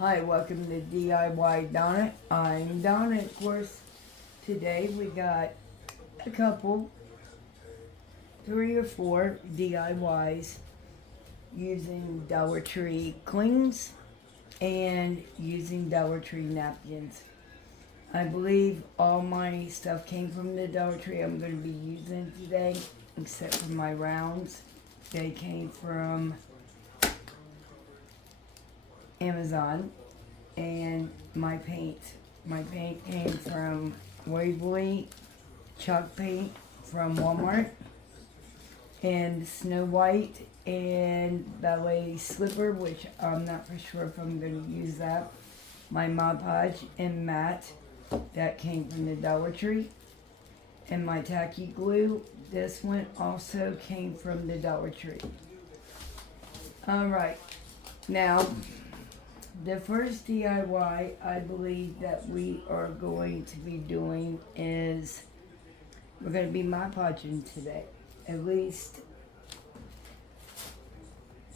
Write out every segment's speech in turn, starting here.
Hi, welcome to DIY Donna. I'm Donna. Of course, today we got a couple, 3 or 4 DIYs using Dollartree cleans and using Dollartree napkins. I believe all my stuff came from the Dollartree I'm going to be using today, except for my rounds. They came from Amazon. And my paint came from Waverly chalk paint from Walmart, and Snow White and ballet slipper, which I'm not for sure if I'm going to use that. My Mod Podge and matte, that came from the Dollar Tree. And my tacky glue, this one also came from the Dollar Tree. Alright, now the first DIY I believe that we are going to be doing is we're going to be Mod Podging today. At least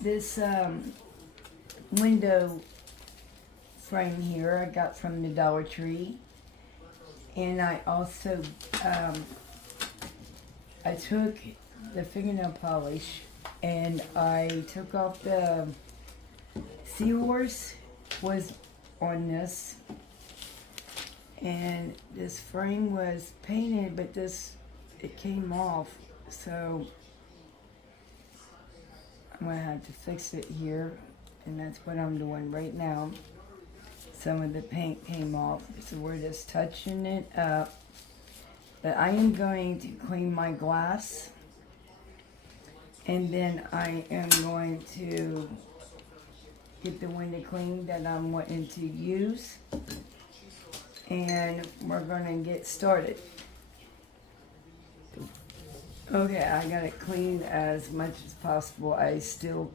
this window frame here I got from the Dollar Tree. And I also, I took the fingernail polish and I took off the seahorse was on this, and this frame was painted, but it came off, so I'm gonna have to fix it here, and that's what I'm doing right now. Some of the paint came off, so we're just touching it up. But I am going to clean my glass, and then I am going to get the window clean that I'm wanting to use, and we're gonna get started. Okay, I got it cleaned as much as possible. I still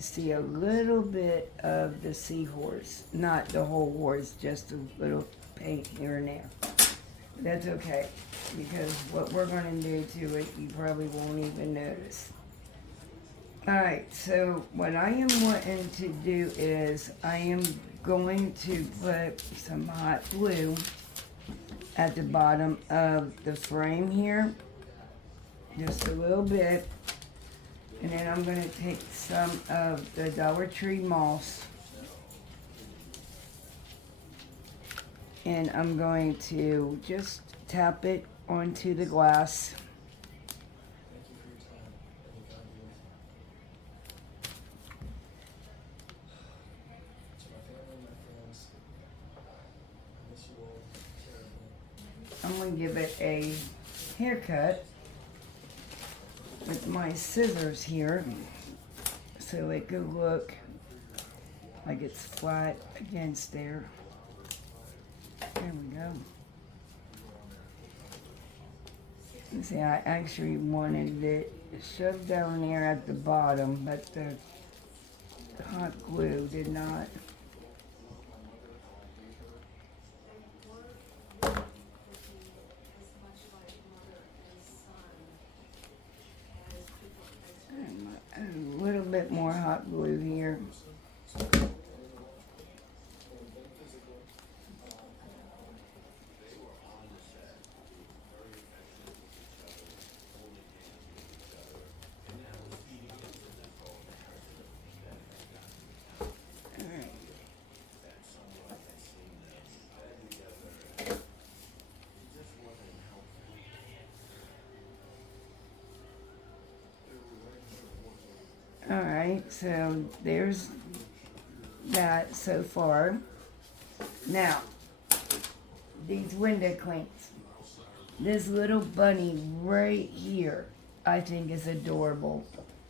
see a little bit of the seahorse, not the whole horse, just a little paint here and there. That's okay, because what we're gonna do to it, you probably won't even notice. Alright, so what I am wanting to do is I am going to put some hot glue at the bottom of the frame here, just a little bit, and then I'm going to take some of the Dollar Tree moss and I'm going to just tap it onto the glass. I'm going to give it a haircut with my scissors here so it could look like it's flat against there. There we go. See, I actually wanted it shoved down there at the bottom, but the hot glue did not. A little bit more hot glue here. Alright, so there's that so far. Now, these window cleans. This little bunny right here, I think is adorable.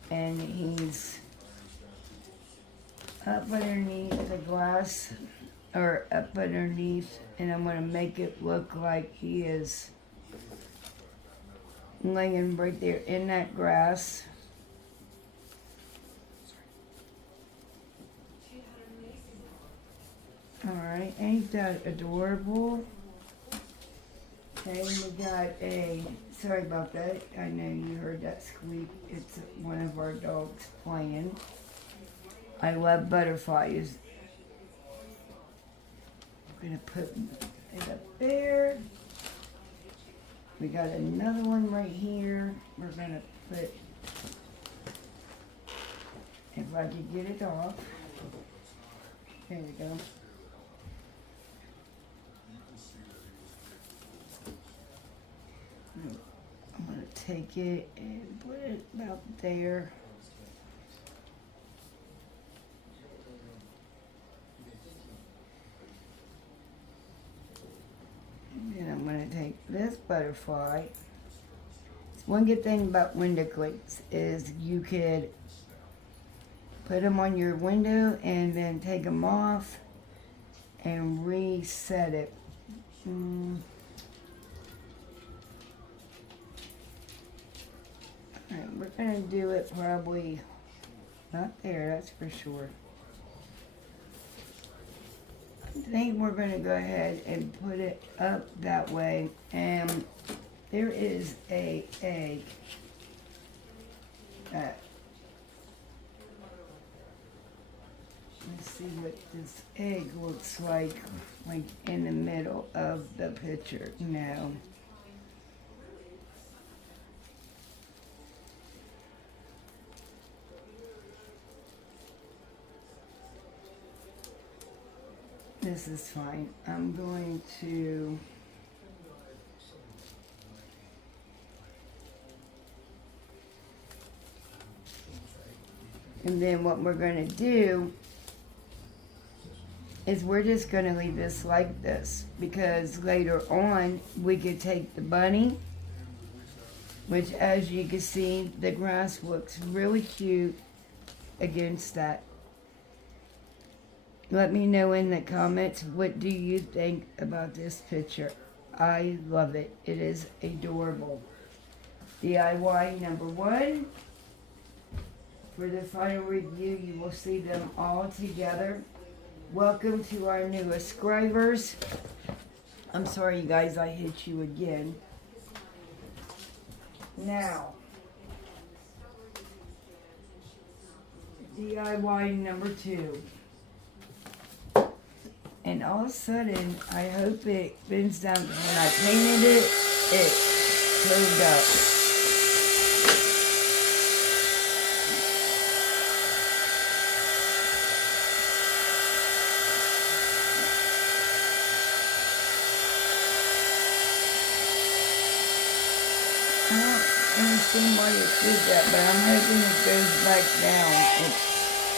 And he's up underneath the glass, or up underneath, and I'm going to make it look like he is laying right there in that grass. Alright, ain't that adorable? Okay, we got a, sorry about that, I know you heard that squeak, it's one of our dogs playing. I love butterflies. gonna put it up there. We got another one right here. We're gonna put, if I could get it off. There we go. I'm gonna take it and put it about there. And then I'm gonna take this butterfly. One good thing about window cleats is you could put them on your window and then take them off and reset it. Alright, we're gonna do it probably not there, that's for sure. I think we're gonna go ahead and put it up that way, and there is a egg that, let's see what this egg looks like in the middle of the picture now. This is fine. I'm going to and then what we're going to do is we're just going to leave this like this, because later on we could take the bunny, which as you can see the grass looks really cute against that. Let me know in the comments, what do you think about this picture? I love it. It is adorable. DIY number 1. For the final review, you will see them all together. Welcome to our newest subscribers. I'm sorry, you guys, I hit you again. Now, DIY number 2. And all of a sudden, I hope it bends down. When I painted it, it curved up. I don't understand why it did that, but I'm hoping it goes back down. It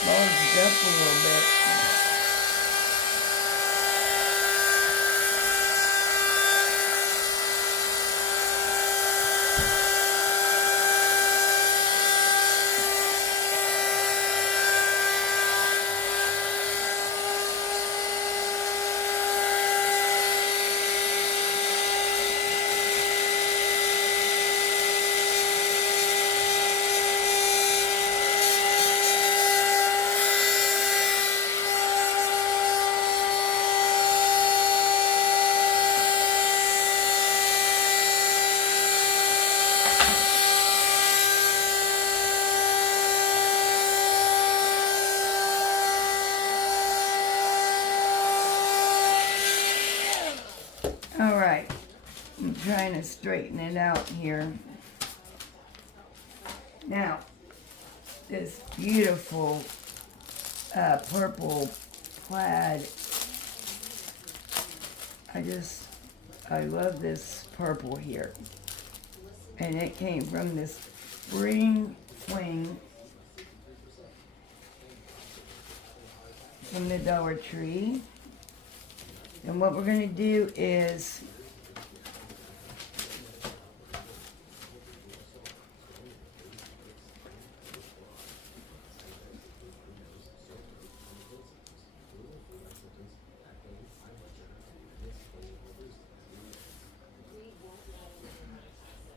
bulged up a little bit. Alright, I'm trying to straighten it out here. Now, this beautiful purple plaid, I love this purple here. And it came from this spring fling from the Dollartree. And what we're going to do is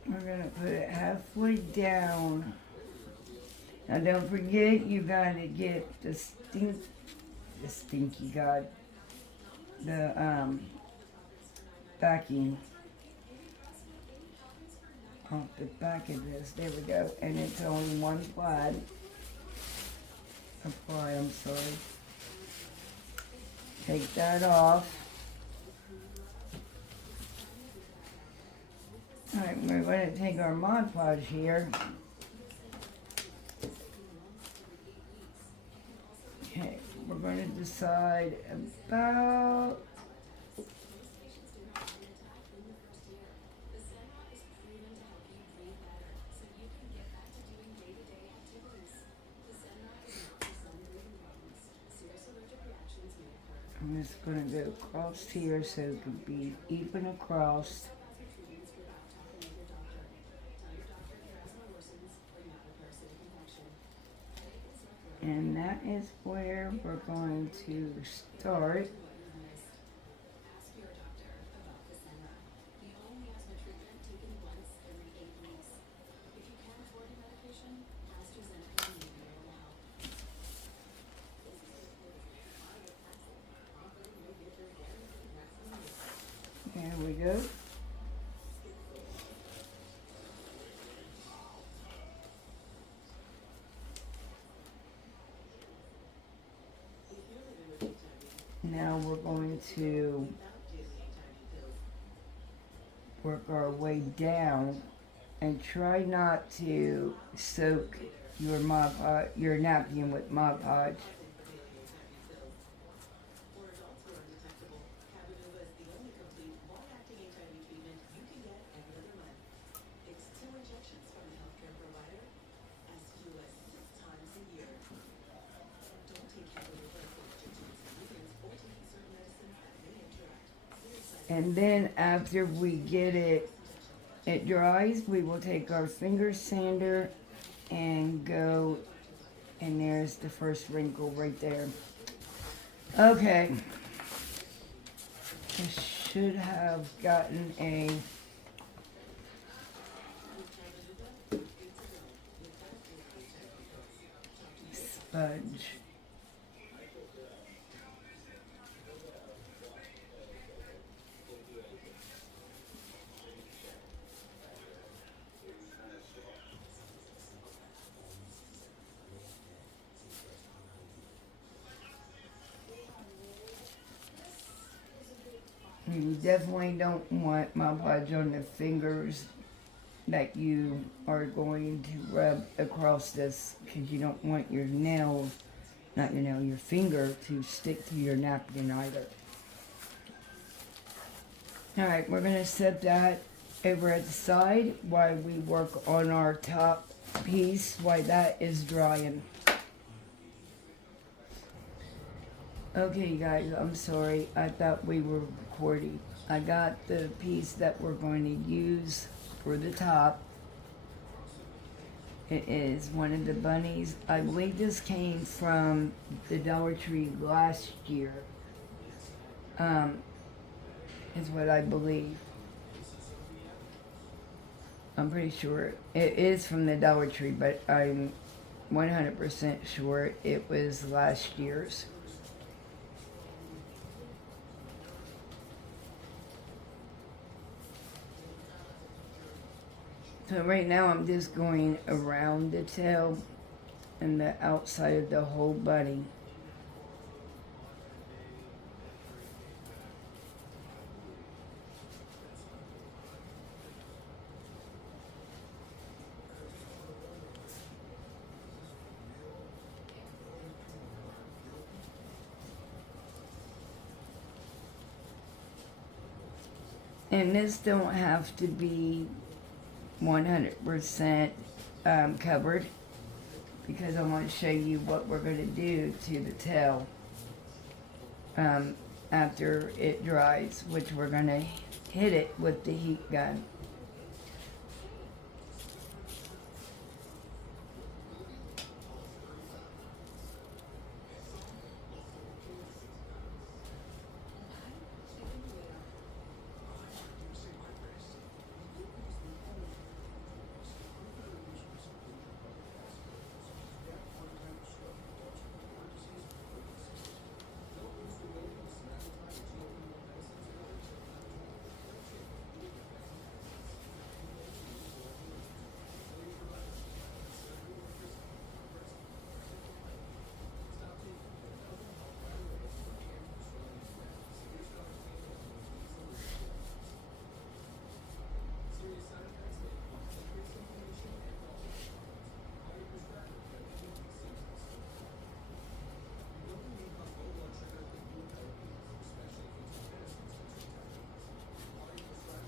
we're going to put it halfway down. Now don't forget, you got to get the stinky god. The backing off the back of this. There we go. And it's only one ply. I'm sorry. Take that off. Alright, we're going to take our Mod Podge here. Okay, we're going to decide about I'm just going to go across here so it can be even across. And that is where we're going to start. There we go. Now we're going to work our way down and try not to soak your napkin with Mod Podge. And then after we get it dries, we will take our finger sander and go, and there's the first wrinkle right there. Okay. I should have gotten a sponge. You definitely don't want Mod Podge on the fingers that you are going to rub across this, because you don't want your nail, not your nail, your finger to stick to your napkin either. Alright, we're going to set that over at the side while we work on our top piece while that is drying. Okay, guys, I'm sorry. I thought we were recording. I got the piece that we're going to use for the top. It is one of the bunnies. I believe this came from the Dollartree last year. Is what I believe. I'm pretty sure it is from the Dollartree, but I'm 100% sure it was last year's. So right now I'm just going around the tail and the outside of the whole bunny. And this don't have to be 100% covered, because I want to show you what we're going to do to the tail after it dries, which we're going to hit it with the heat gun.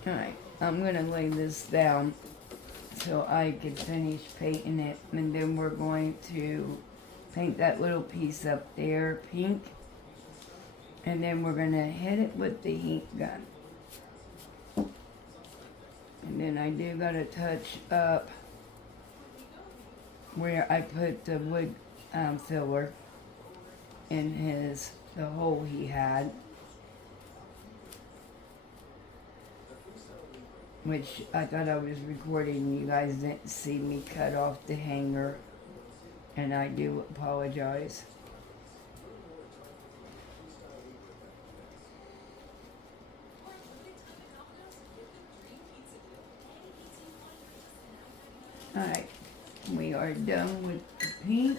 Alright, I'm gonna lay this down so I can finish painting it, and then we're going to paint that little piece up there pink, and then we're gonna hit it with the heat gun. And then I do gotta touch up where I put the wood filler in the hole he had, which I thought I was recording. You guys didn't see me cut off the hanger, and I do apologize. Alright, we are done with the pink.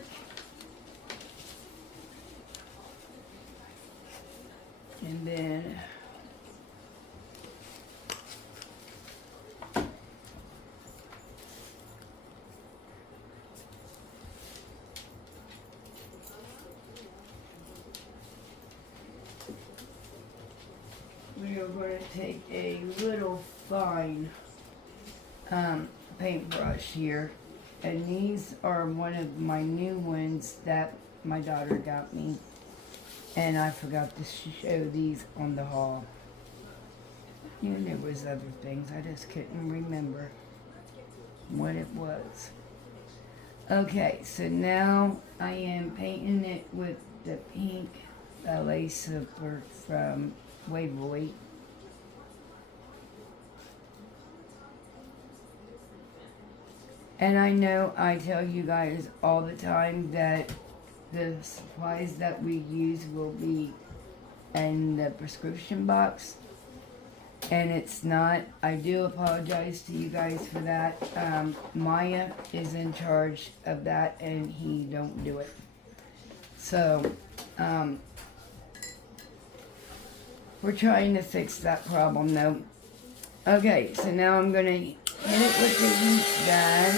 And then we are going to take a little fine paintbrush here, and these are one of my new ones that my daughter got me, and I forgot to show these on the haul. And there was other things, I just couldn't remember what it was. Okay, so now I am painting it with the pink ballet slipper from Waverly. And I know I tell you guys all the time that the supplies that we use will be in the prescription box. And it's not. I do apologize to you guys for that. Maya is in charge of that, and he don't do it. So, we're trying to fix that problem though. Okay, so now I'm going to hit it with the heat gun.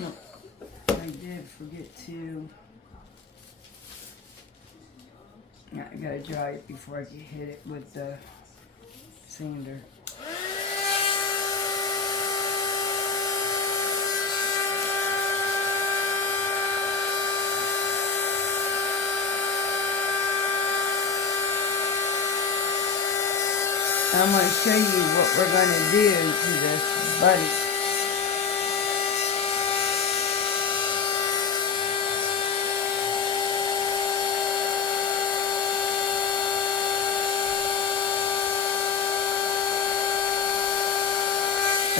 No, I did forget to... I gotta dry it before I can hit it with the sander. I'm going to show you what we're going to do to this buddy.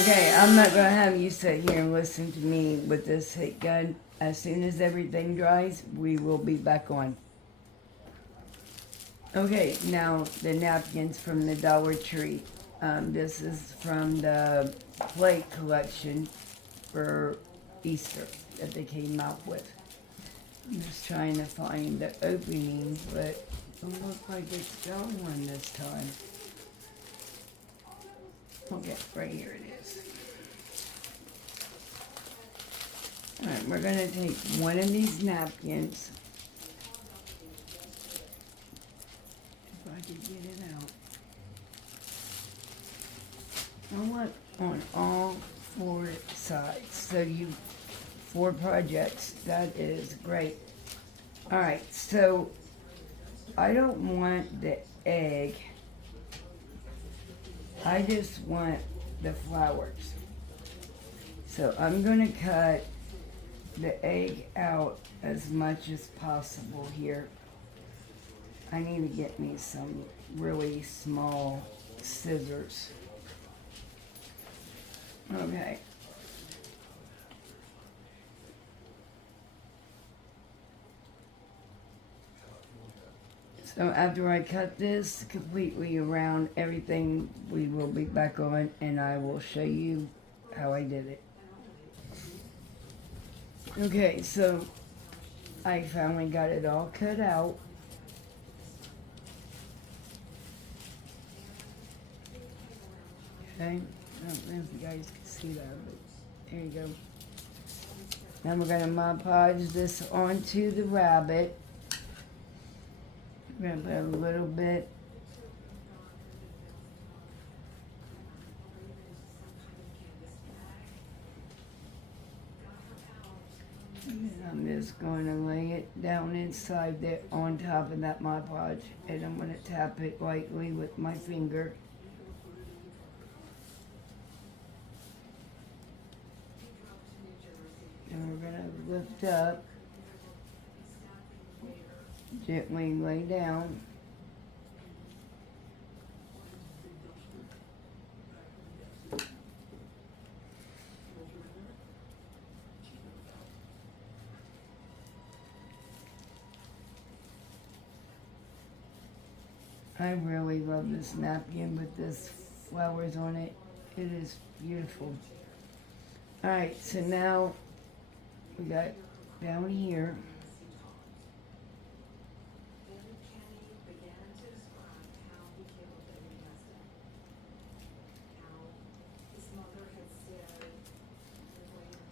Okay, I'm not going to have you sit here and listen to me with this heat gun. As soon as everything dries, we will be back on. Okay, now the napkins from the Dollar Tree. This is from the plate collection for Easter that they came out with. I'm just trying to find the opening, but it don't look like it's got one this time. Okay, right here it is. Alright, we're going to take one of these napkins. If I could get it out. I want on all four sides. So you, 4 projects. That is great. Alright, so I don't want the egg. I just want the flowers. So I'm going to cut the egg out as much as possible here. I need to get me some really small scissors. Okay. So after I cut this completely around everything, we will be back on and I will show you how I did it. Okay, so I finally got it all cut out. Okay, I don't know if you guys can see that, but there you go. Now we're going to Mod Podge this onto the rabbit. We're gonna put a little bit. And I'm just going to lay it down inside there on top of that Mod Podge, and I'm going to tap it lightly with my finger. And we're going to lift up, gently lay down. I really love this napkin with this flowers on it. It is beautiful. Alright, so now we got down here.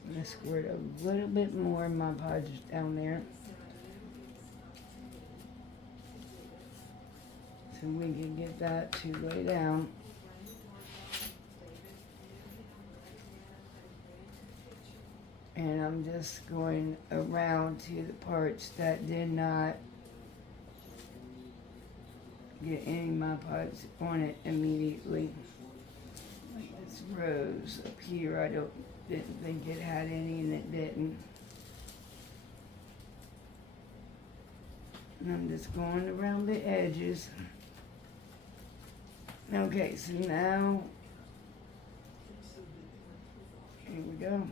I'm going to squirt a little bit more of my podge down there, so we can get that to lay down. And I'm just going around to the parts that did not get any of my podge on it immediately. Like this rose up here, I didn't think it had any, and it didn't. And I'm just going around the edges. Okay, so now, here we go.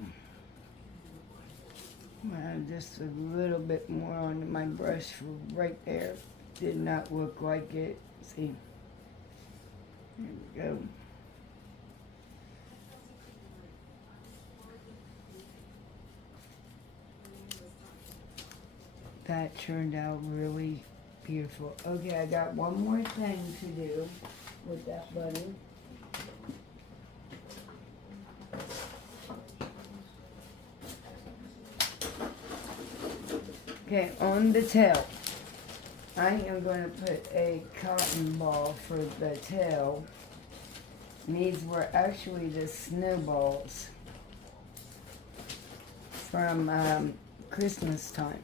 I have just a little bit more on my brush for right there. Did not look like it. See? Here we go. That turned out really beautiful. Okay, I got one more thing to do with that bunny. Okay, on the tail, I am going to put a cotton ball for the tail. These were actually the snowballs from Christmas time.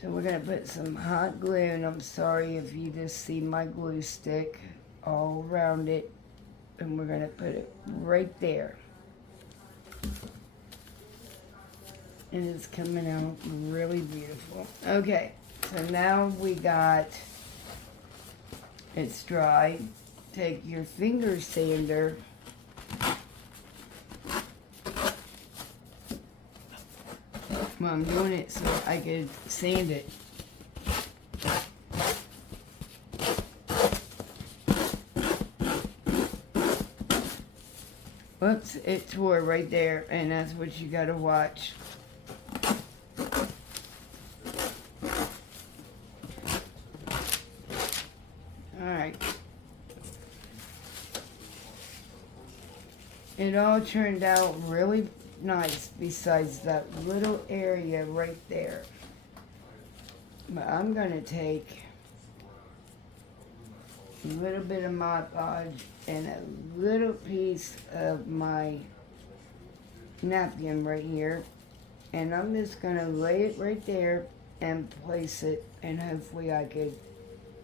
So we're going to put some hot glue, and I'm sorry if you just see my glue stick all around it, and we're going to put it right there. And it's coming out really beautiful. Okay, so now we got, it's dry. Take your finger sander well, I'm doing it so I could sand it. Whoops, it tore right there, and that's what you gotta watch. Alright. It all turned out really nice besides that little area right there. But I'm going to take a little bit of Mod Podge and a little piece of my napkin right here, and I'm just going to lay it right there and place it, and hopefully I could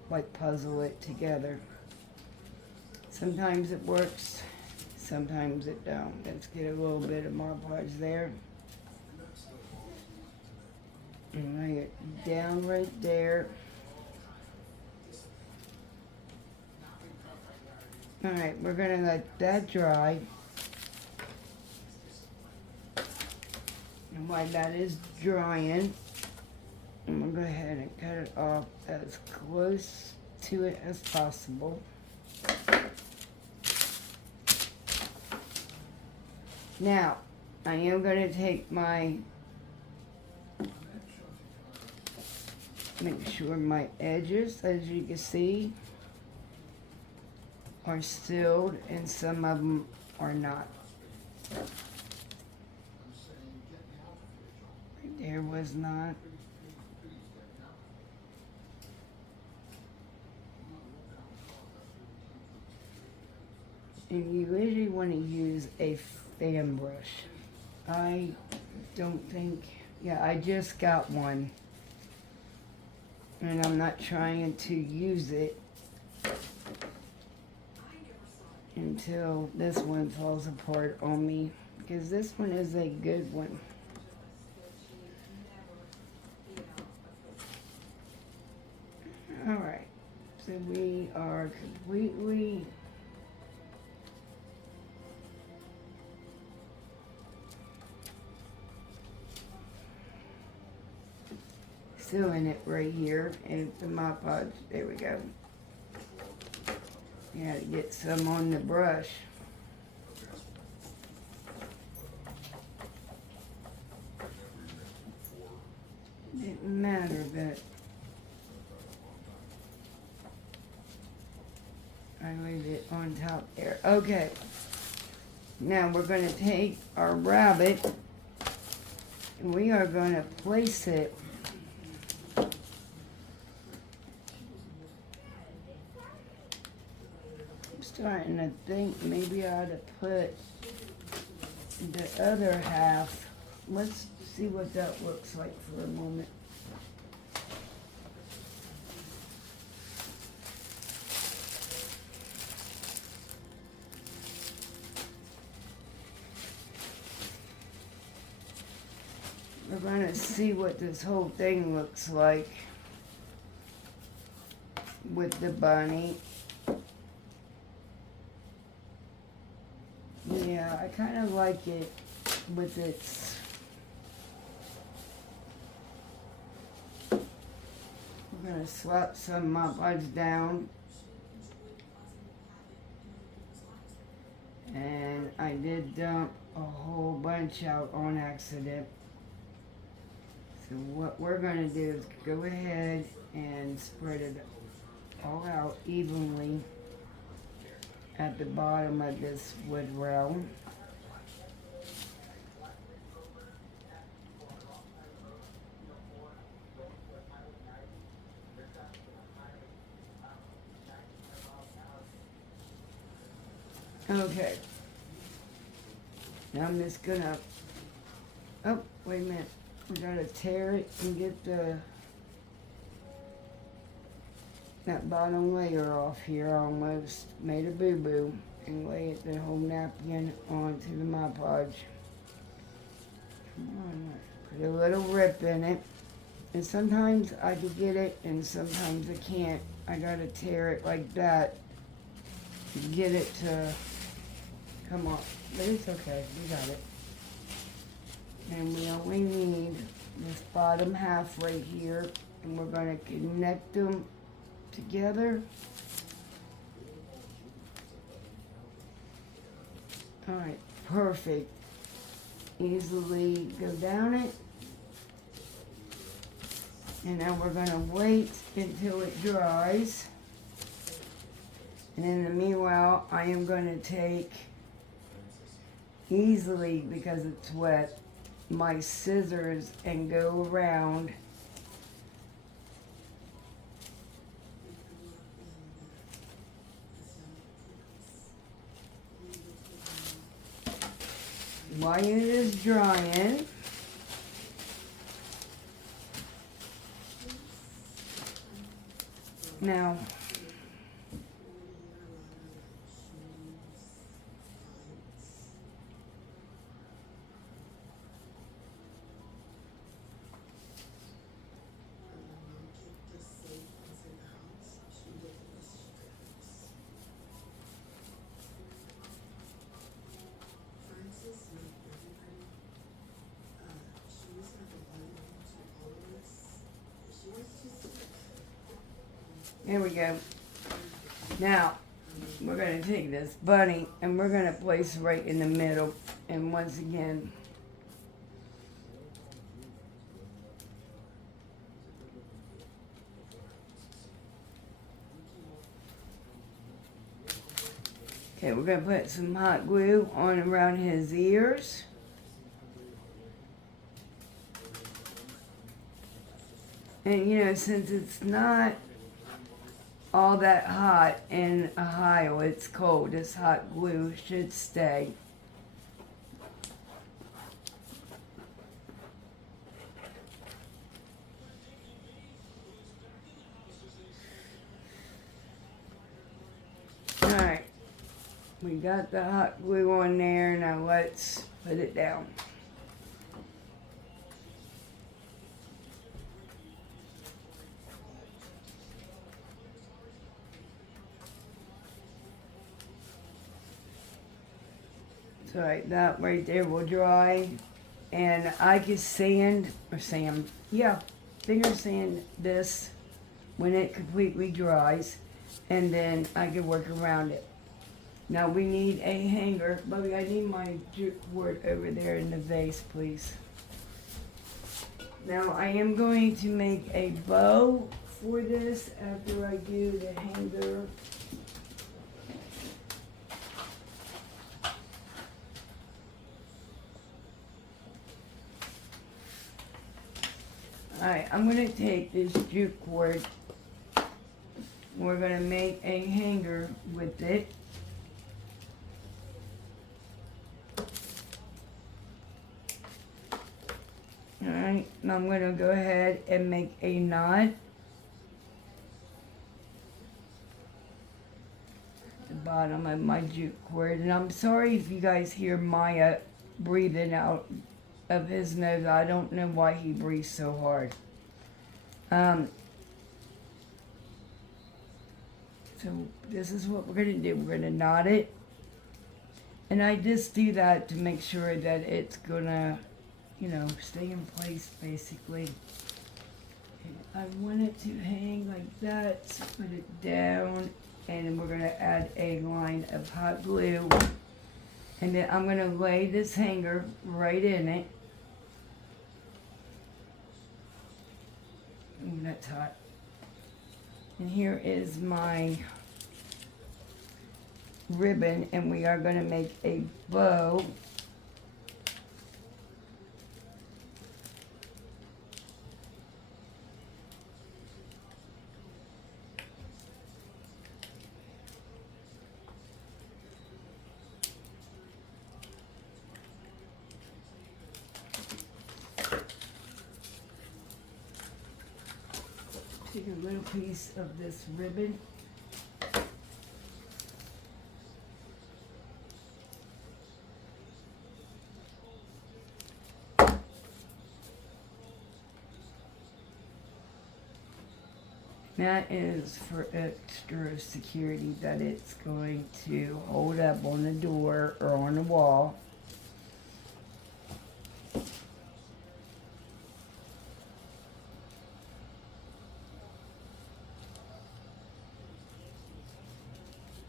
like puzzle it together. Sometimes it works, sometimes it don't. Let's get a little bit of Mod Podge there. And lay it down right there. Alright, we're going to let that dry. And while that is drying, I'm going to go ahead and cut it off as close to it as possible. Now, I am going to take my, make sure my edges, as you can see, are sealed and some of them are not. Right there was not. And you usually want to use a fan brush. I don't think, yeah, I just got one. And I'm not trying to use it until this one falls apart on me. Because this one is a good one. Alright, so we are completely sealing it right here in the Mod Podge. There we go. You gotta get some on the brush. Didn't matter, but I leave it on top there. Okay. Now we're going to take our rabbit and we are going to place it I'm starting to think maybe I ought to put the other half. Let's see what that looks like for a moment. We're going to see what this whole thing looks like with the bunny. Yeah, I kind of like it with its... We're going to slap some Mod Podge down. And I did dump a whole bunch out on accident. So what we're going to do is go ahead and spread it all out evenly at the bottom of this wood rail. Okay. Now I'm just gonna, oh, wait a minute. We gotta tear it and get that bottom layer off here. I almost made a boo-boo and lay it, the whole napkin onto the Mod Podge. Put a little rip in it. And sometimes I can get it and sometimes I can't. I gotta tear it like that to get it to come off. But it's okay, we got it. And we only need this bottom half right here, and we're going to connect them together. Alright, perfect. Easily go down it. And now we're going to wait until it dries. And in the meanwhile, I am going to take, easily because it's wet, my scissors and go around while it is drying. Now, there we go. Now, we're going to take this bunny and we're going to place right in the middle. And once again, okay, we're going to put some hot glue on around his ears. And you know, since it's not all that hot in Ohio. It's cold. This hot glue should stay. Alright, we got the hot glue on there. Now let's put it down. So right, that right there will dry. And I can finger sand this when it completely dries. And then I can work around it. Now we need a hanger. Bubby, I need my jute cord over there in the vase, please. Now I am going to make a bow for this after I do the hanger. Alright, I'm going to take this jute cord. We're going to make a hanger with it. Alright, now I'm going to go ahead and make a knot. At the bottom of my jute cord. And I'm sorry if you guys hear Maya breathing out of his nose. I don't know why he breathes so hard. So this is what we're going to do. We're going to knot it. And I just do that to make sure that it's going to, you know, stay in place basically. And I want it to hang like that. So put it down. And then we're going to add a line of hot glue. And then I'm going to lay this hanger right in it. Ooh, that's hot. And here is my ribbon, and we are going to make a bow. Take a little piece of this ribbon. That is for extra security, that it's going to hold up on the door or on the wall.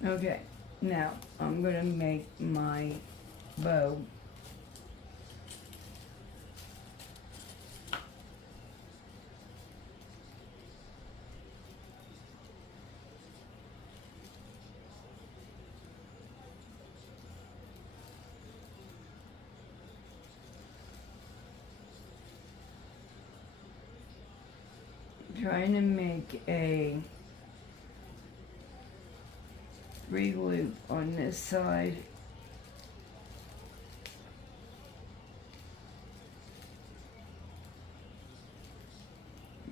Okay, now I'm going to make my bow. Trying to make a 3 loop on this side.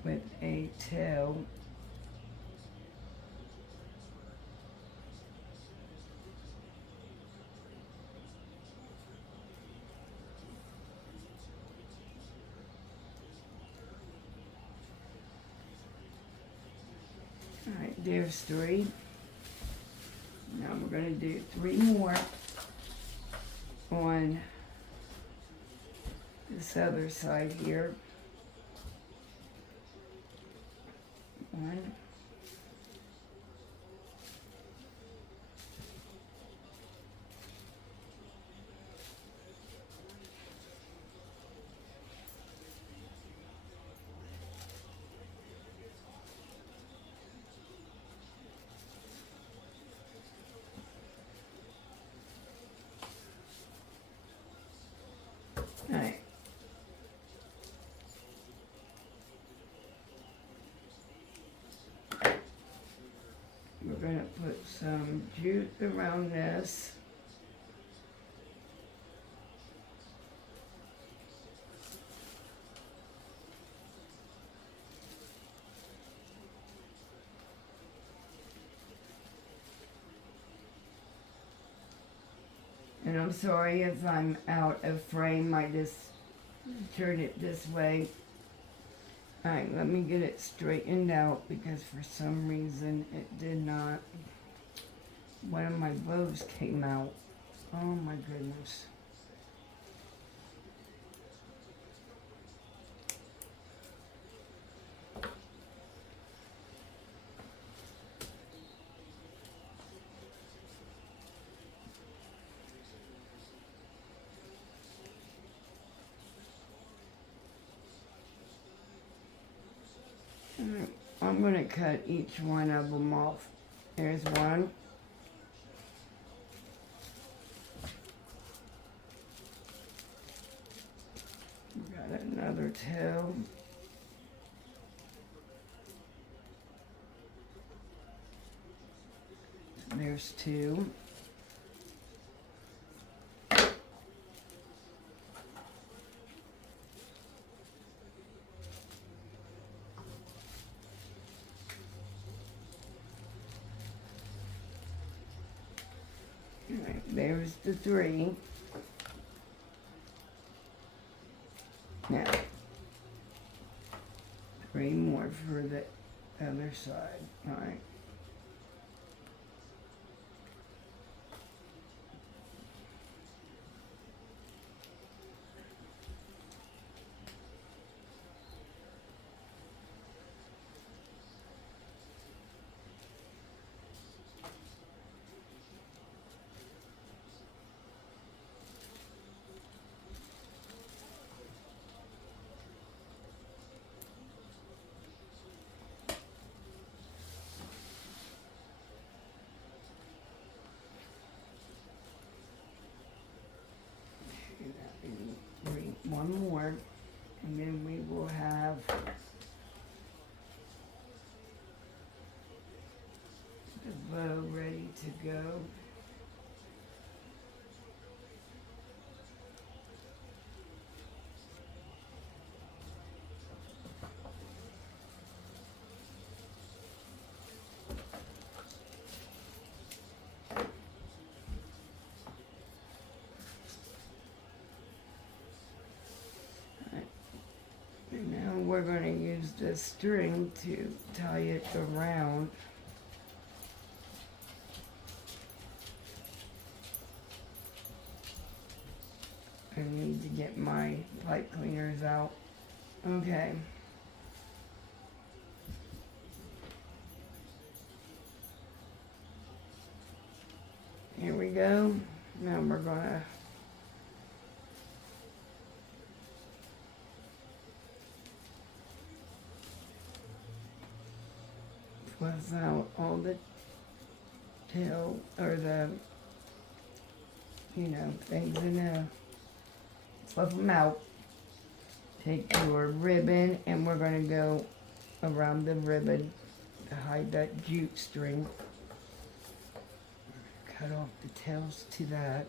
With a tail. Alright, there's 3. Now we're going to do 3 more on this other side here. 1. Alright. going to put some jute around this. And I'm sorry if I'm out of frame, I just turned it this way. Alright, let me get it straightened out because for some reason it did not. One of my bows came out. Oh my goodness. I'm going to cut each one of them off. There's one. Got another tail. There's two. There's the three. Now, three more for the other side. All right. One more, and then we will have the bow ready to go. We're going to use this string to tie it around. I need to get my pipe cleaners out. Okay. Here we go. Now we're going to fluff out all the tail, or the, things in there. Fluff them out. Take your ribbon, and we're going to go around the ribbon to hide that jute string. Cut off the tails to that.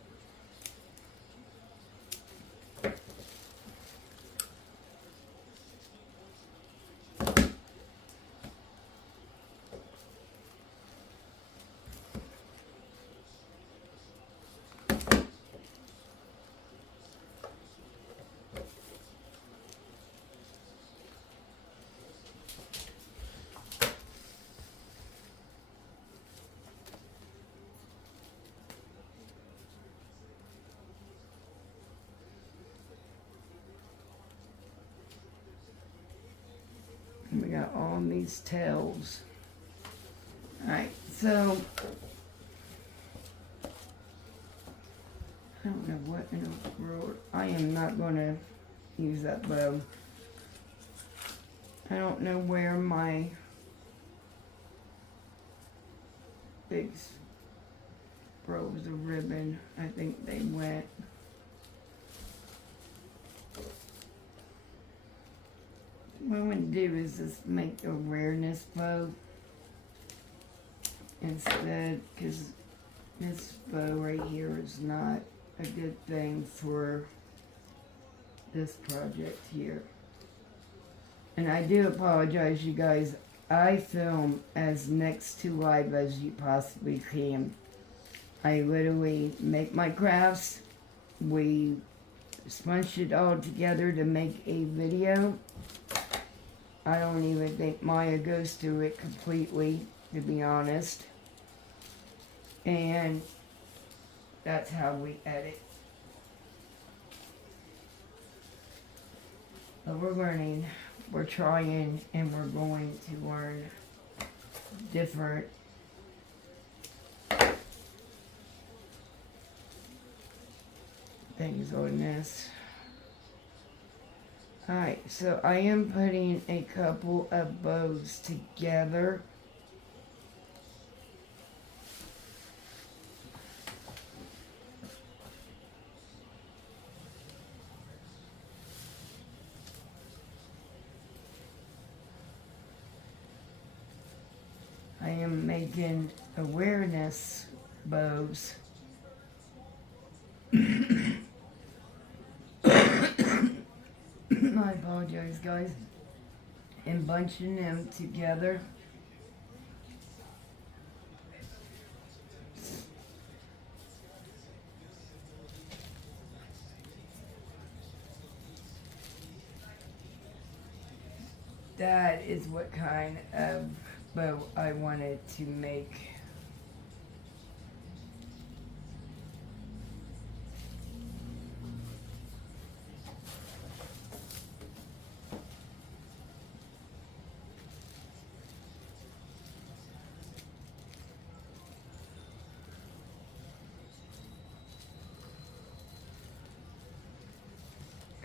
We got all these tails. Alright, so I don't know what in the world. I am not going to use that bow. I don't know where my big rows of ribbon, I think they went. What I'm going to do is just make a rareness bow. instead, because this bow right here is not a good thing for this project here. And I do apologize, you guys. I film as next to live as you possibly can. I literally make my crafts. We smush it all together to make a video. I don't even think Maya goes through it completely, to be honest. And that's how we edit. But we're learning, we're trying, and we're going to learn different things on this. Alright, so I am putting a couple of bows together. I am making awareness bows. I apologize, guys. And bunching them together. That is what kind of bow I wanted to make.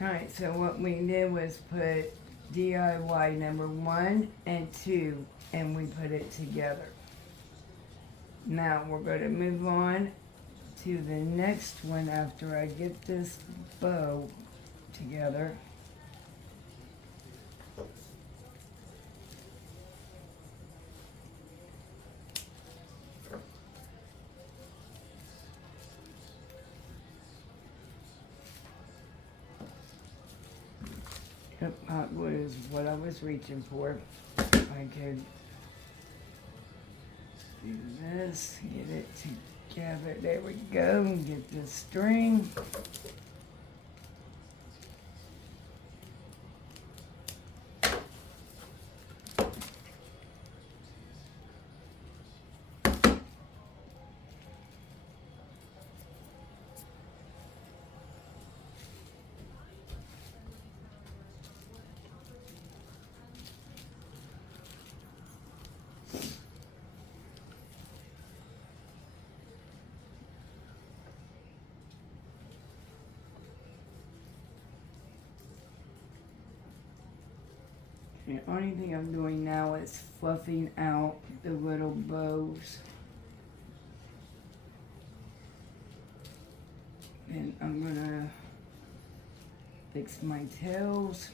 Alright, so what we did was put DIY number 1 and 2, and we put it together. Now we're going to move on to the next one after I get this bow together. Yep, hot wood is what I was reaching for. I could do this, get it together. There we go. Get the string. The only thing I'm doing now is fluffing out the little bows. And I'm gonna fix my tails.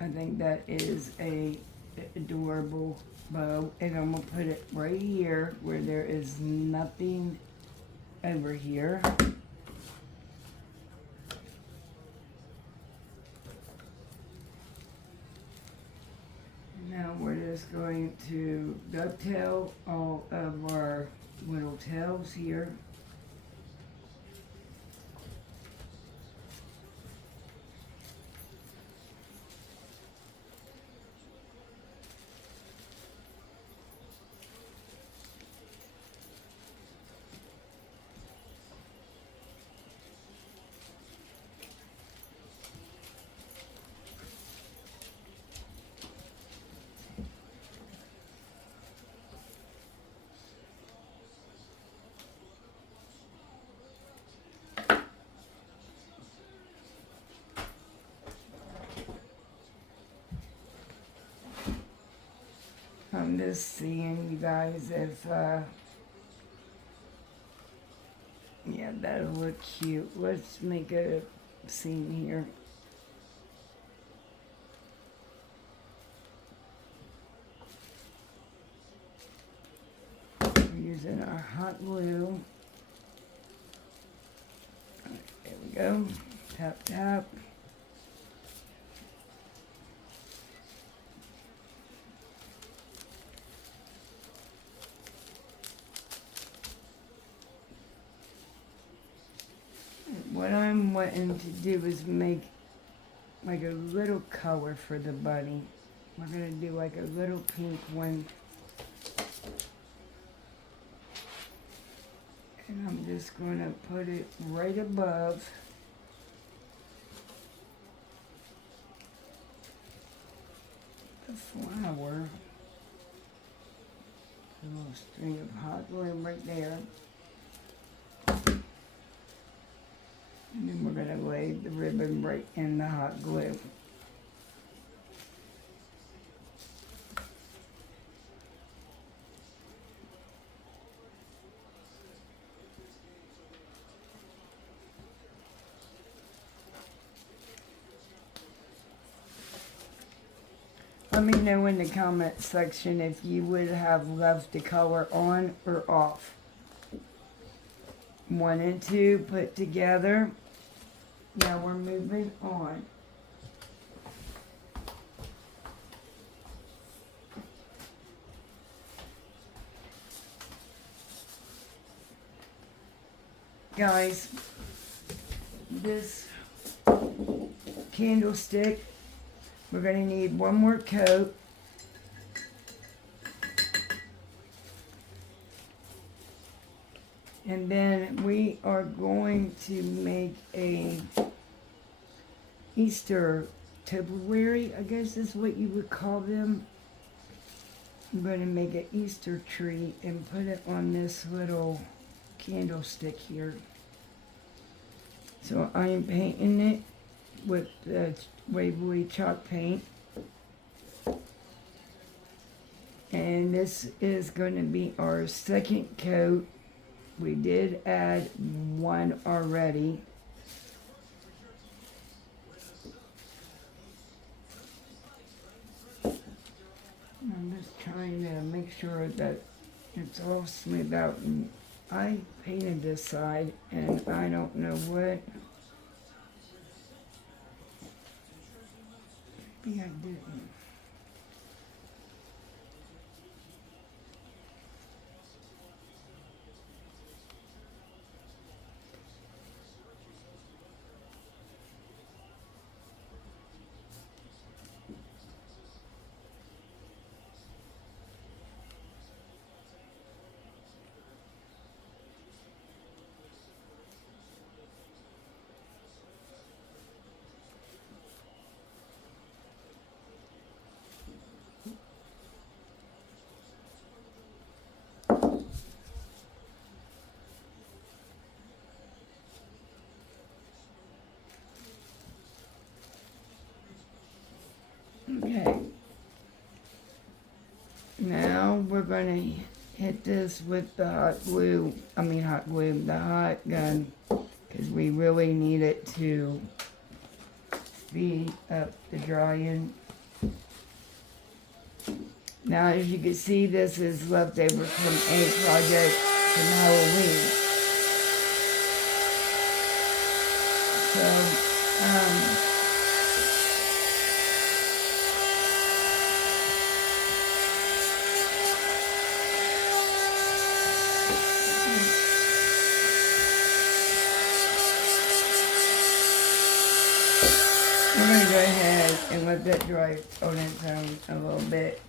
I think that is a adorable bow. And I'm gonna put it right here where there is nothing over here. Now we're just going to dovetail all of our little tails here. I'm just seeing, you guys, if, yeah, that'll look cute. Let's make a scene here. using our hot glue. There we go. Tap, tap. What I'm wanting to do is make like a little color for the bunny. We're gonna do like a little pink one. And I'm just gonna put it right above the flower. A little string of hot glue right there. And then we're gonna lay the ribbon right in the hot glue. Let me know in the comment section if you would have left the color on or off. 1 and 2 put together. Now we're moving on. Guys, this candlestick, we're going to need one more coat. And then we are going to make a Easter Tupperware, I guess is what you would call them. I'm going to make an Easter tree and put it on this little candlestick here. So I'm painting it with the Waverly chalk paint. And this is going to be our second coat. We did add one already. I'm just trying to make sure that it's all smoothed out. And I painted this side and I don't know what. Maybe I didn't. Okay. Now we're going to hit this with the the hot gun, because we really need it to speed up the drying. Now, as you can see, this is leftover from a project from Halloween. So, we're going to go ahead and let that dry on its own a little bit,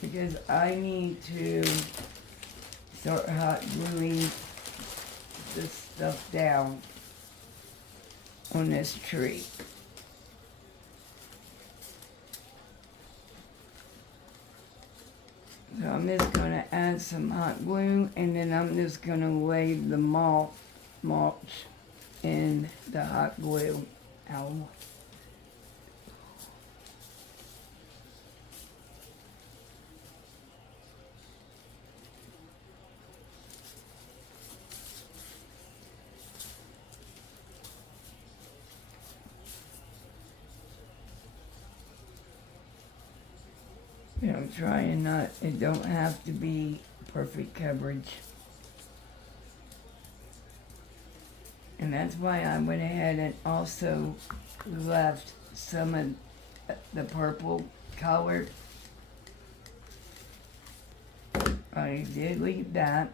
because I need to start hot gluing this stuff down on this tree. So I'm just going to add some hot glue, and then I'm just going to lay the mulch in the hot glue. Ow. I'm trying not, it don't have to be perfect coverage. And that's why I went ahead and also left some of the purple color. I did leave that.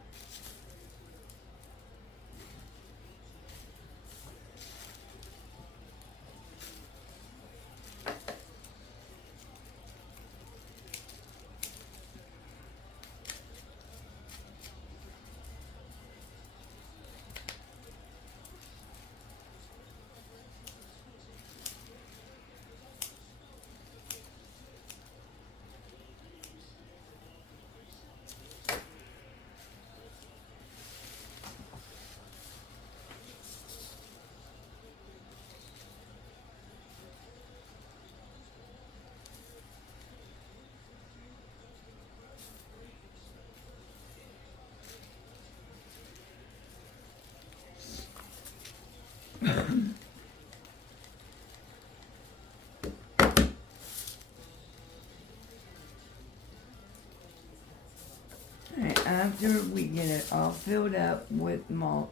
And after we get it all filled up with mulch,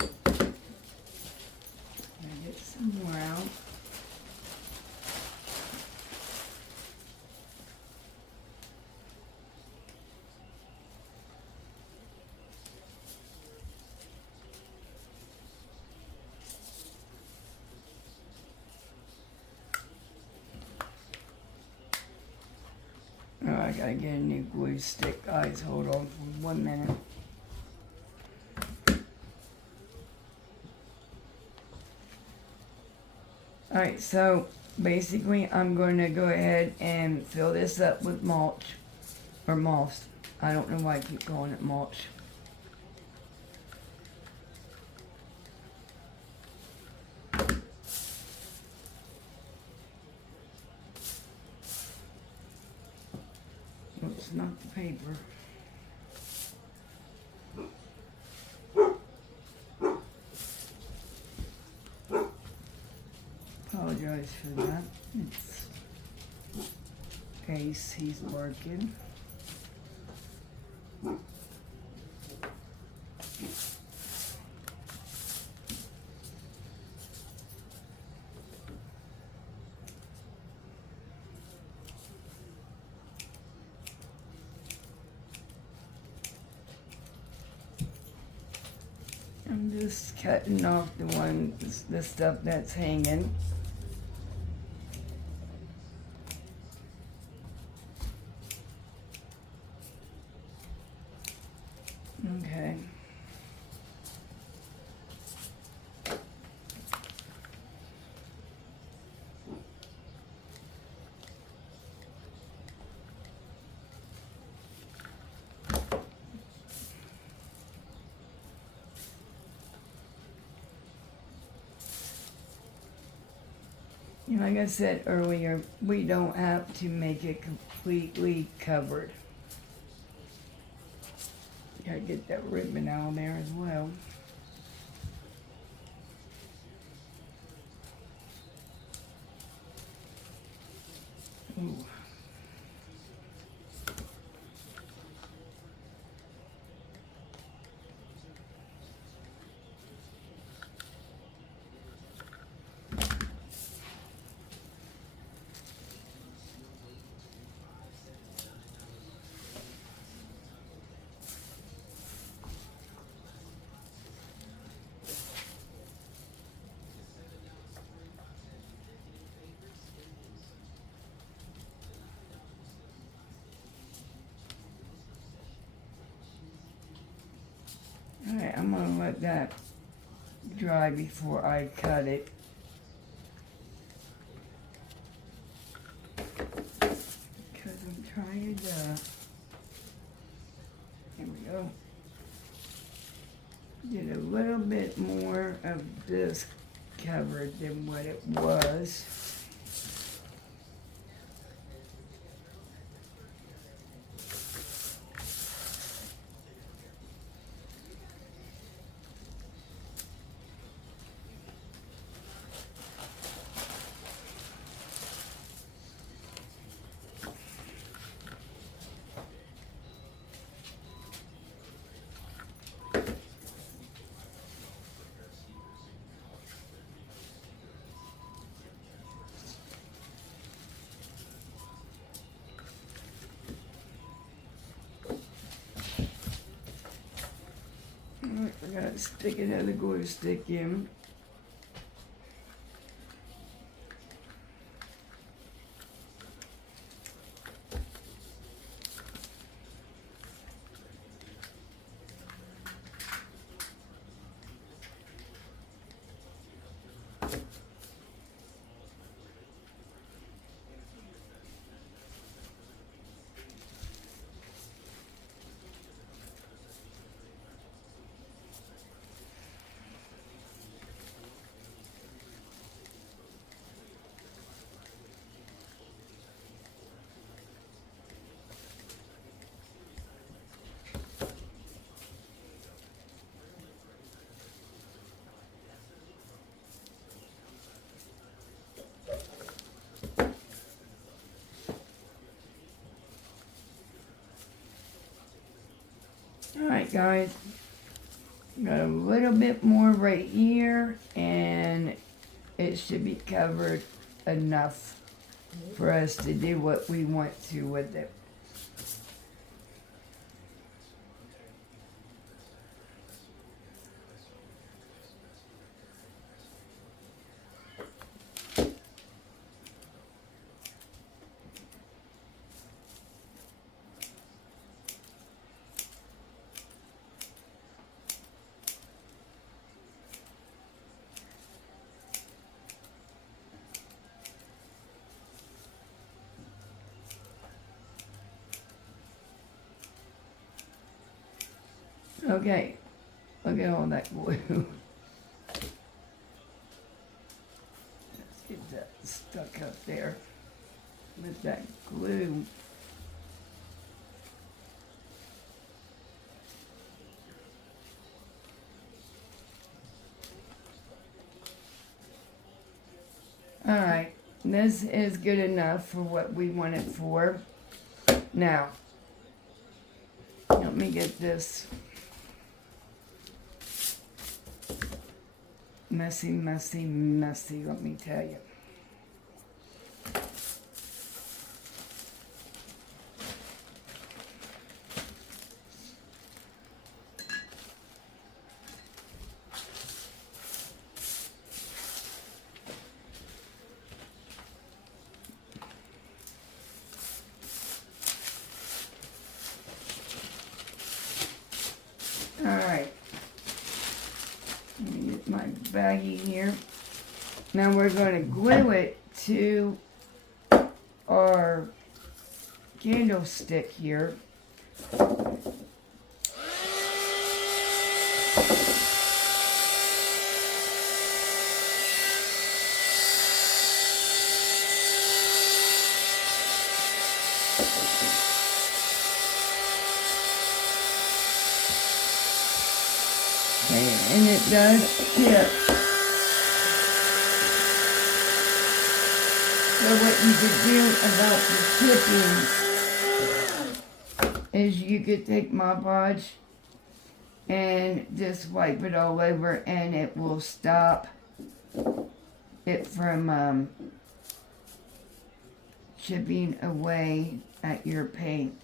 I get some more out. Oh, I gotta get a new glue stick, guys. Hold on for 1 minute. Alright, so basically I'm going to go ahead and fill this up with mulch, or moss. I don't know why I keep calling it mulch. Oops, not the paper. Apologize for that. It's Ace, he's barking. I'm just cutting off the stuff that's hanging. Okay. Like I said earlier, we don't have to make it completely covered. Gotta get that ribbon out there as well. Ooh. Alright, I'm gonna let that dry before I cut it. Because I'm trying to, here we go, get a little bit more of this covered than what it was. stick another glue stick in. Alright guys, got a little bit more right here, and it should be covered enough for us to do what we want to with it. Okay, look at all that glue. Let's get that stuck up there with that glue. Alright, this is good enough for what we want it for. Now, let me get this messy, messy, messy, let me tell you. Alright, let me get my baggie here. Now we're going to glue it to our candlestick here. And it does tip. So what you could do about the tipping is you could take Mod Podge and just wipe it all over, and it will stop it from chipping away at your paint.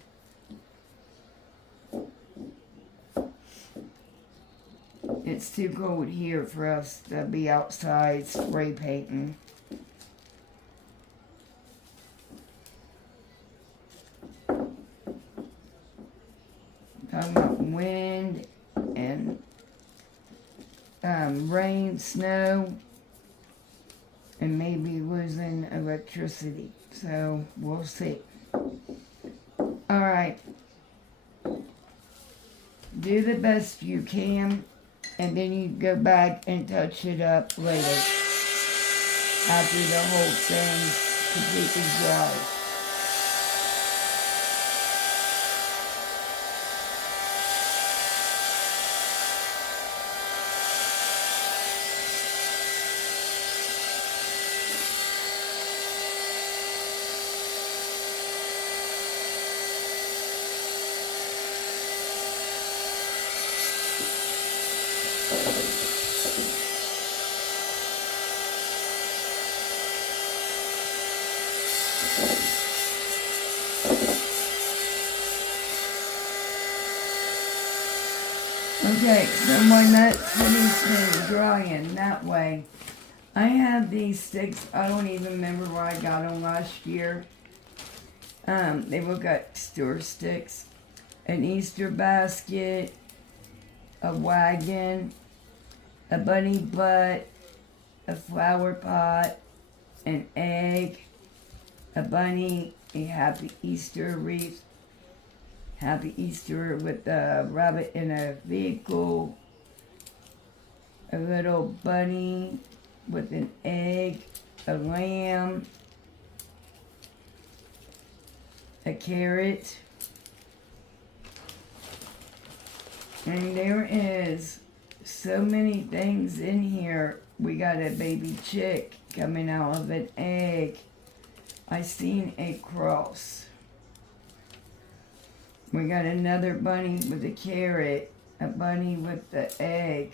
It's too cold here for us to be outside spray painting. Talking about wind and rain, snow, and maybe losing electricity. So we'll see. Alright. Do the best you can, and then you go back and touch it up later after the whole thing completely dries. Okay, so when that finished drying that way, I have these sticks. I don't even remember where I got them last year. They were got store sticks, an Easter basket, a wagon, a bunny butt, a flower pot, an egg, a bunny, a happy Easter wreath, happy Easter with a rabbit in a vehicle, a little bunny with an egg, a lamb, a carrot, and there is so many things in here. We got a baby chick coming out of an egg. I seen a cross. We got another bunny with a carrot, a bunny with the egg,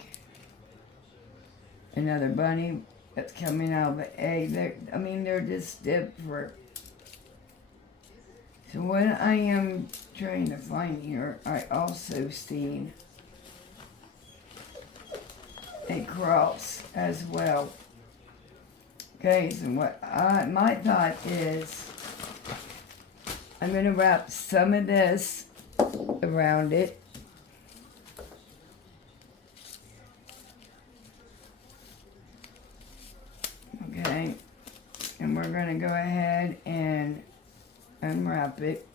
another bunny that's coming out of an egg. They're just different. So what I am trying to find here, I also seen a cross as well. Okay, so what my thought is, I'm going to wrap some of this around it. Okay, and we're going to go ahead and unwrap it.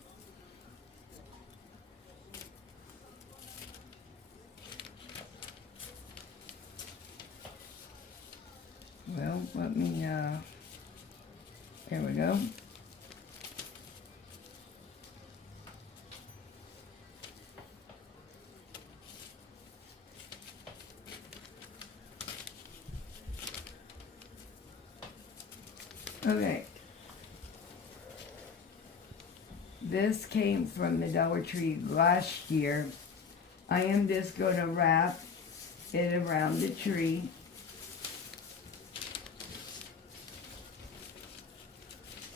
Well, let me, there we go. Okay. This came from the Dollar Tree last year. I am just going to wrap it around the tree.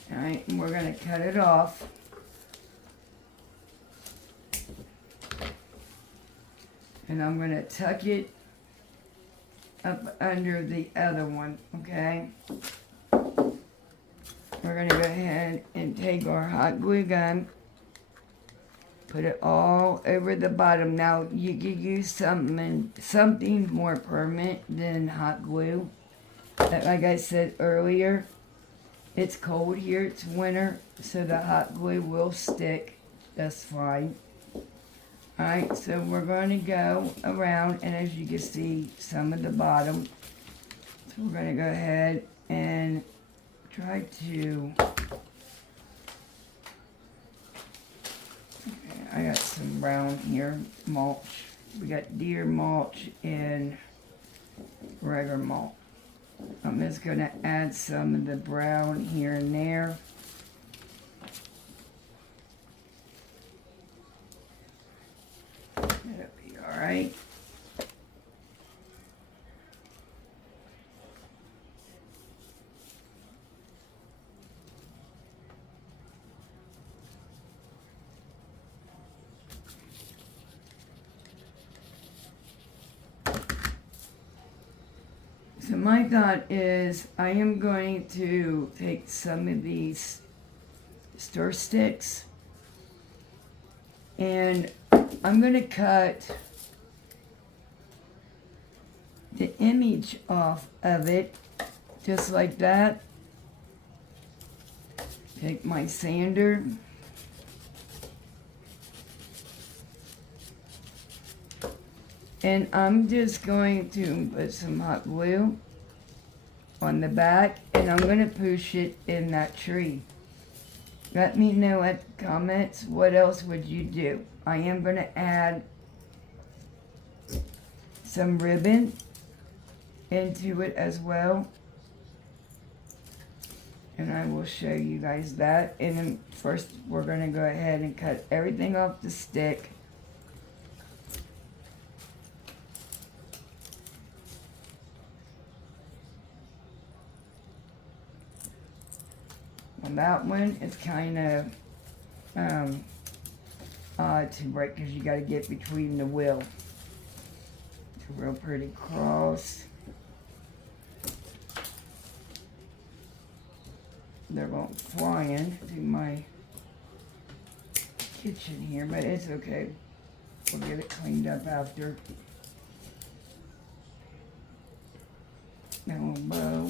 Alright, and we're going to cut it off. And I'm going to tuck it up under the other one, okay? We're going to go ahead and take our hot glue gun, put it all over the bottom. Now, you could use something more permanent than hot glue. Like I said earlier, it's cold here, it's winter, so the hot glue will stick. That's fine. Alright, so we're going to go around, and as you can see, some of the bottom. So we're going to go ahead and try to, I got some brown here, mulch. We got deer mulch and regular mulch. I'm just going to add some of the brown here and there. That'll be alright. So my thought is I am going to take some of these stir sticks and I'm going to cut the image off of it just like that. Take my sander. And I'm just going to put some hot glue on the back, and I'm going to push it in that tree. Let me know at the comments, what else would you do? I am going to add some ribbon into it as well. And I will show you guys that. And then first, we're going to go ahead and cut everything off the stick. On that one, it's kind of odd to break because you got to get between the wheel. Real pretty cross. They're going flying through my kitchen here, but it's okay. We'll get it cleaned up after. That little bow.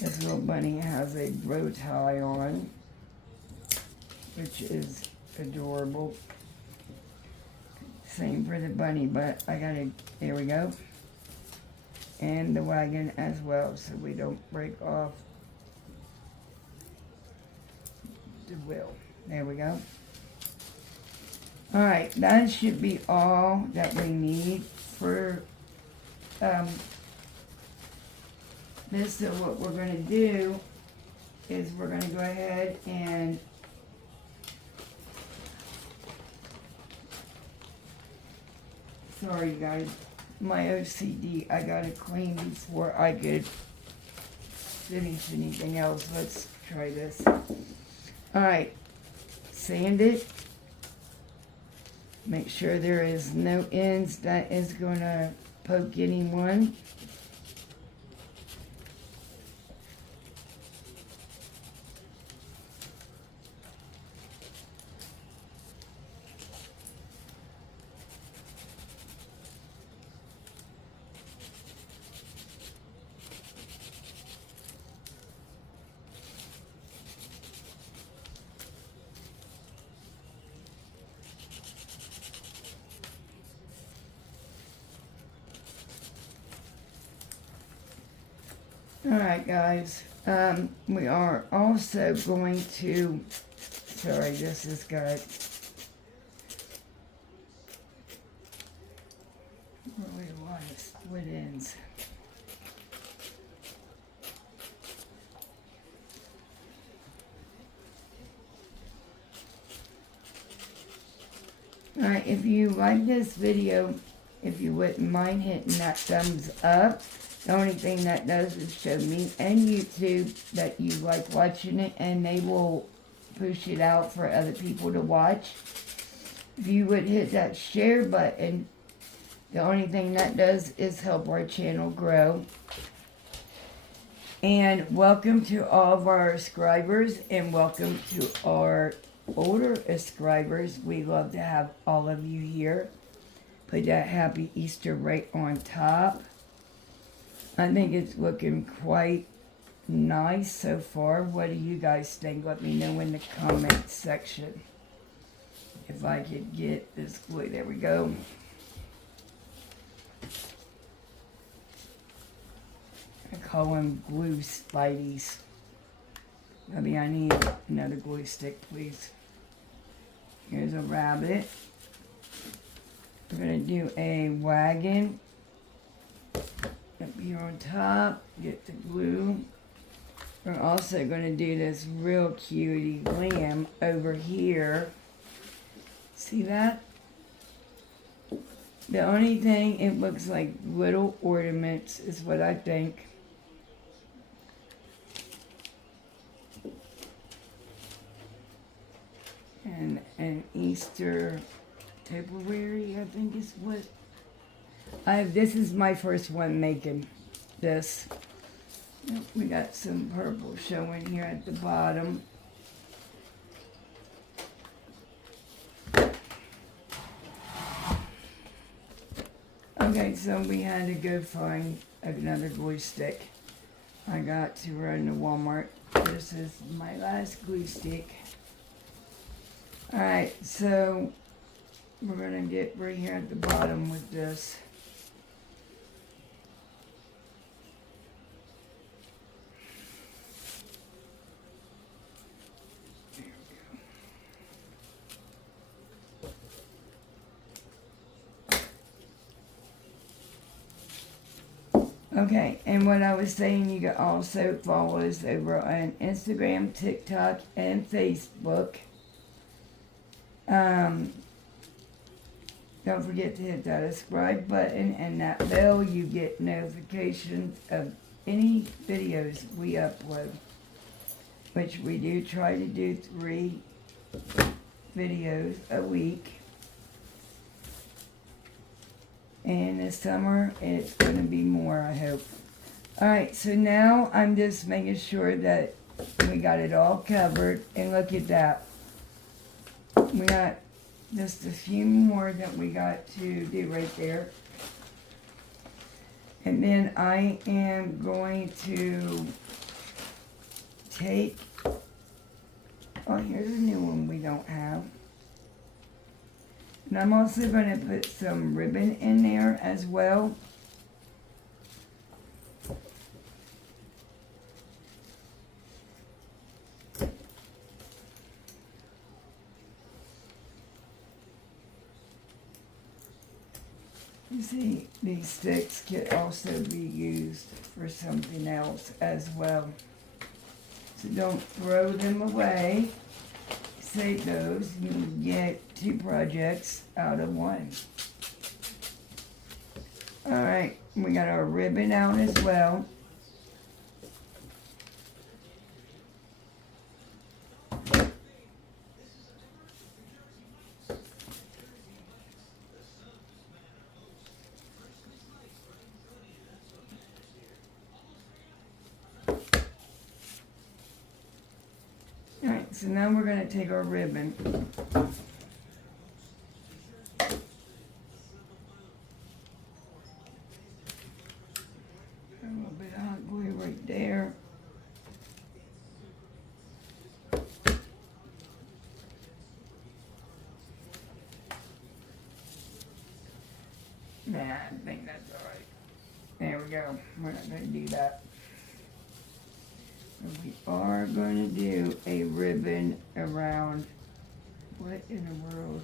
This little bunny has a bow tie on, which is adorable. Same for the bunny, but I got it. There we go. And the wagon as well, so we don't break off the wheel. There we go. Alright, that should be all that we need for this. So what we're going to do is we're going to go ahead and sorry guys, my OCD, I got to clean before I could finish anything else. Let's try this. Alright, sand it. Make sure there is no ends that is going to poke anyone. Alright guys, we are also going to, sorry, this has got really a lot of split ends. Alright, if you like this video, if you wouldn't mind hitting that thumbs up. The only thing that does is show me and YouTube that you like watching it, and they will push it out for other people to watch. If you would hit that share button, the only thing that does is help our channel grow. And welcome to all of our subscribers, and welcome to our older subscribers. We love to have all of you here. Put that happy Easter right on top. I think it's looking quite nice so far. What do you guys think? Let me know in the comment section. If I could get this glue. There we go. I call them glue spideys. Maybe I need another glue stick, please. Here's a rabbit. We're going to do a wagon. Up here on top, get the glue. We're also going to do this real cutie lamb over here. See that? The only thing, it looks like little ornaments is what I think. And an Easter Tupperware, I think is what. This is my first one making this. We got some purple showing here at the bottom. Okay, so we had to go find another glue stick. I got to run to Walmart. This is my last glue stick. Alright, so we're going to get right here at the bottom with this. Okay, and what I was saying, you can also follow us over on Instagram, TikTok, and Facebook. Don't forget to hit that subscribe button and that bell. You get notifications of any videos we upload, which we do try to do 3 videos a week. And this summer, it's going to be more, I hope. Alright, so now I'm just making sure that we got it all covered. And look at that. We got just a few more that we got to do right there. And then I am going to take, oh, here's a new one we don't have. And I'm also going to put some ribbon in there as well. You see, these sticks could also be used for something else as well. So don't throw them away. Save those. You can get 2 projects out of 1. Alright, we got our ribbon out as well. Alright, so now we're going to take our ribbon. A little bit of hot glue right there. Nah, I think that's alright. There we go. We're not going to do that. We are going to do a ribbon around, what in the world?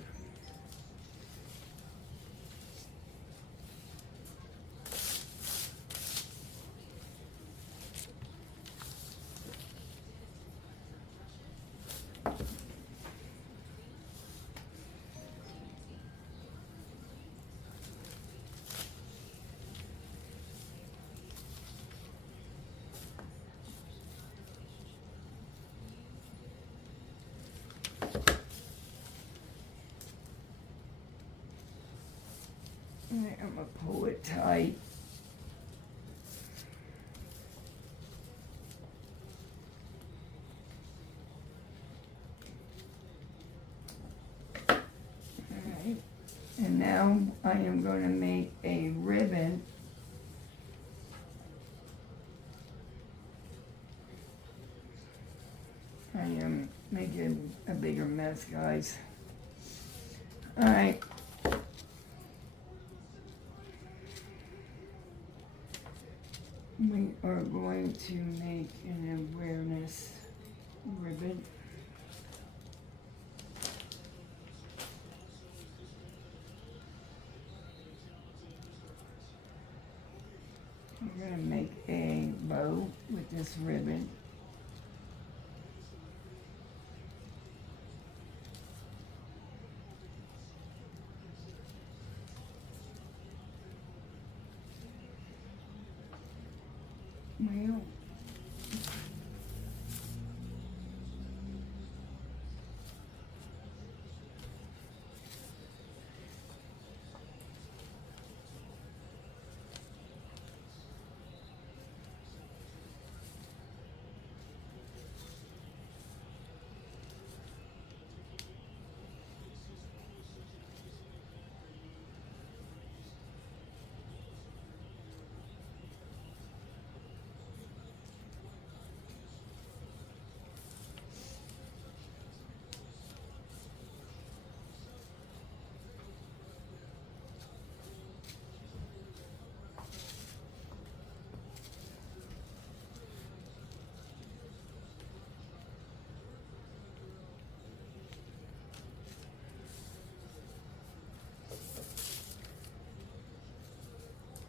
Alright, I'm going to pull it tight. Alright, and now I am going to make a ribbon. I am making a bigger mess, guys. Alright. We are going to make an awareness ribbon. We're going to make a bow with this ribbon. Well,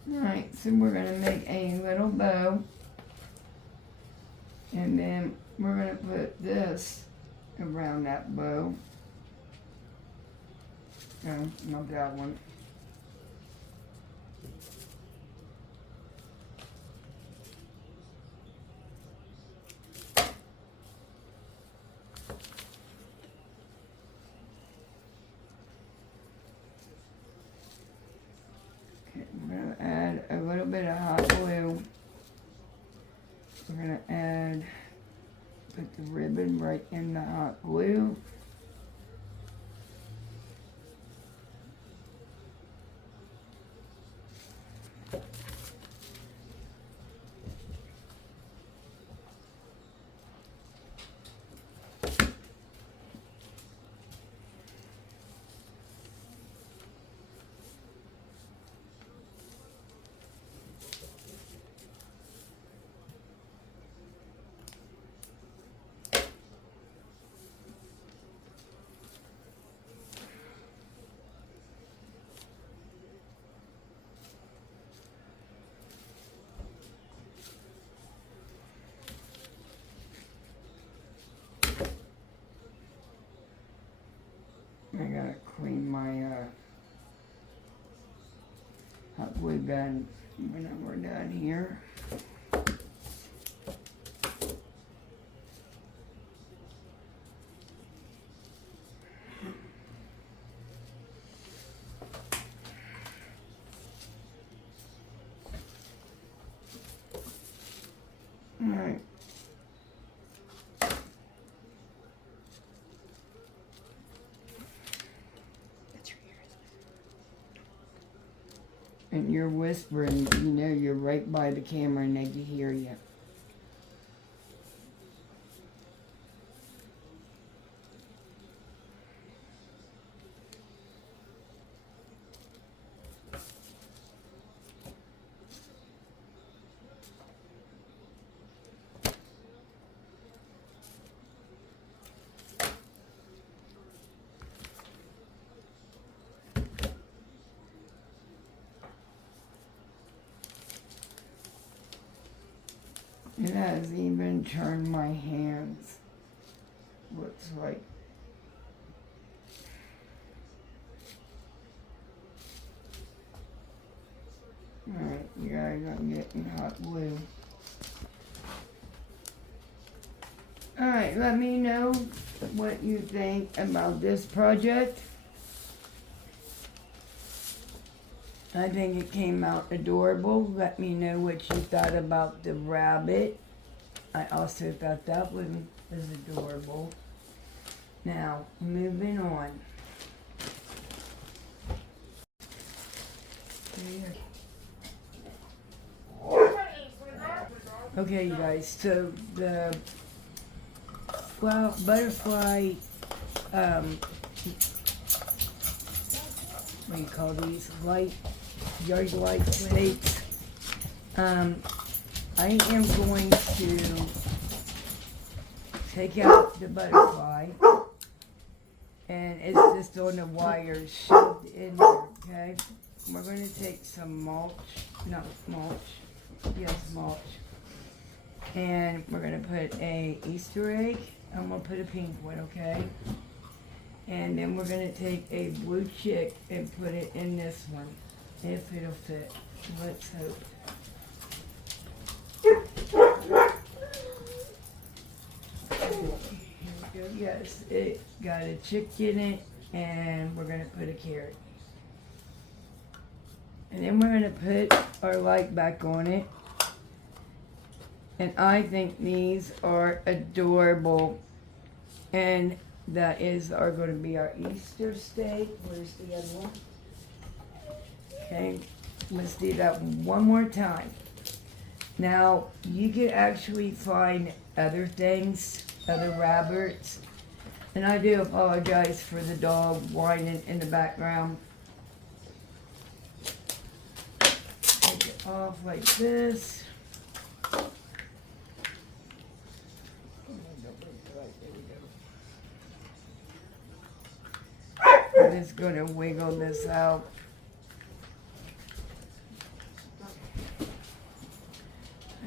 alright, so we're going to make a little bow, and then we're going to put this around that bow. No, not that one. bit of hot glue. We're going to put the ribbon right in the hot glue. I gotta clean my hot glue gun when we're done here. Alright. And you're whispering, you know you're right by the camera and they can hear you. It has even turned my hands. Looks like. Alright, you guys are getting hot glue. Alright, let me know what you think about this project. I think it came out adorable. Let me know what you thought about the rabbit. I also thought that one was adorable. Now, moving on. Okay, you guys, so the butterfly, what do you call these? Yard light plates. I am going to take out the butterfly, and it's just on the wires shoved in there, okay? We're going to take some mulch, and we're going to put a Easter egg. I'm going to put a pink one, okay? And then we're going to take a blue chick and put it in this one, if it'll fit. Let's hope. Here we go. Yes, it got a chick in it, and we're going to put a carrot. And then we're going to put our light back on it. And I think these are adorable. And that are going to be our Easter steak. Where's the other one? Okay, let's do that one more time. Now, you can actually find other things, other rabbits. And I do apologize for the dog whining in the background. Take it off like this. I'm just going to wiggle this out.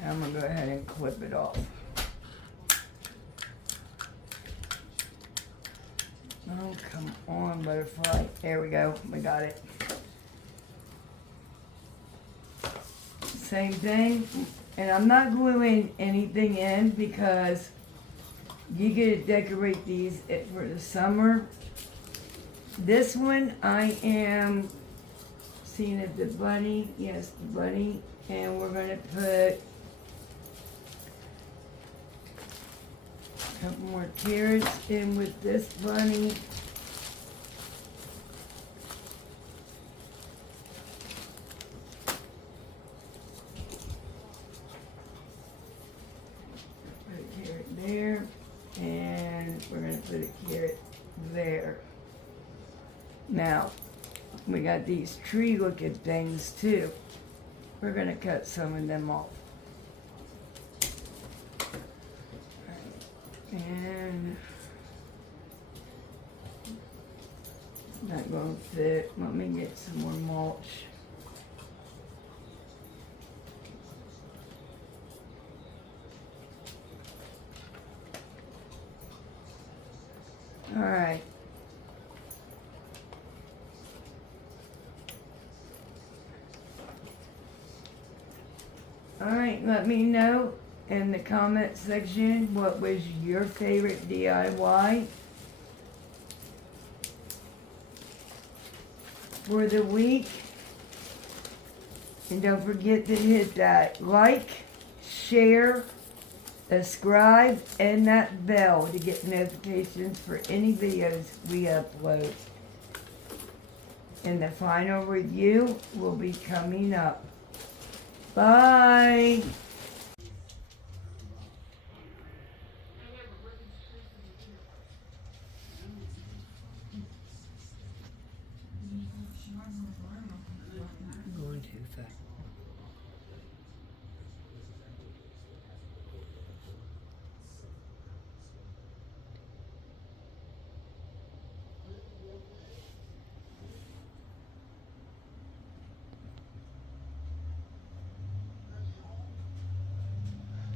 I'm going to go ahead and clip it off. Oh, come on, butterfly. There we go. We got it. Same thing. And I'm not gluing anything in because you get to decorate these for the summer. This one I am Seen it, the bunny, yes, the bunny, and we're gonna put a couple more carrots in with this bunny. Put a carrot there, and we're gonna put a carrot there. Now, we got these tree looking things too. We're gonna cut some of them off. And not gonna fit. Let me get some more mulch. All right. All right, let me know in the comment section what was your favorite DIY for the week. And don't forget to hit that like, share, subscribe, and that bell to get notifications for any videos we upload. And the final review will be coming up. Bye. Going too fast.